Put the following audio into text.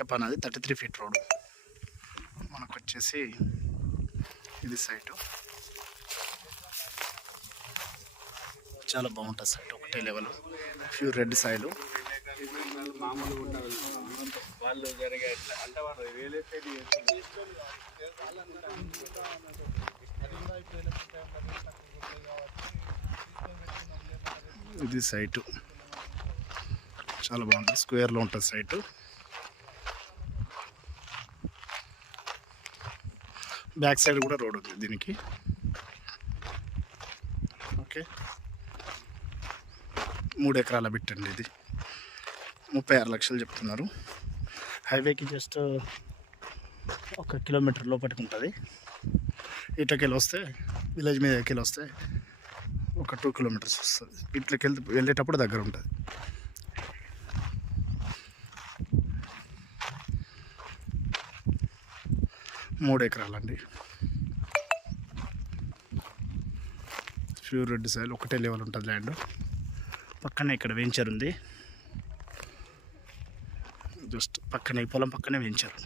కశ్యప అనేది 33 feet road. మనకు వచ్చేసి ఇది సైటు చాలా బాగుంటుంది. సైట్ ఒకటే లెవెల్, ప్యూర్ రెడ్ సాయిలు. ఇది సైటు చాలా బాగుంటుంది, స్క్వేర్లో ఉంటుంది సైటు. బ్యాక్ సైడ్ కూడా రోడ్ ఉంది దీనికి. ఓకే, 3 ఎకరాల బిట్టండి ఇది. 36 లక్షలు చెప్తున్నారు. హైవేకి జస్ట్ 1 కిలోమీటర్ లోపలికి ఉంటుంది. ఇట్లకెళ్ళి వస్తే విలేజ్ మీద ఎక్కి వస్తే ఒక 2 కిలోమీటర్స్ వస్తుంది. ఇట్లకి వెళ్ళేటప్పుడు దగ్గర ఉంటుంది. మూడు ఎకరాలండి, ప్యూర్ రెడ్ సాయిల్, ఒకటే లెవెల్ ఉంటుంది ల్యాండ్. పక్కనే ఇక్కడ వెంచర్ ఉంది, జస్ట్ పక్కనే, పొలం పక్కనే వెంచర్.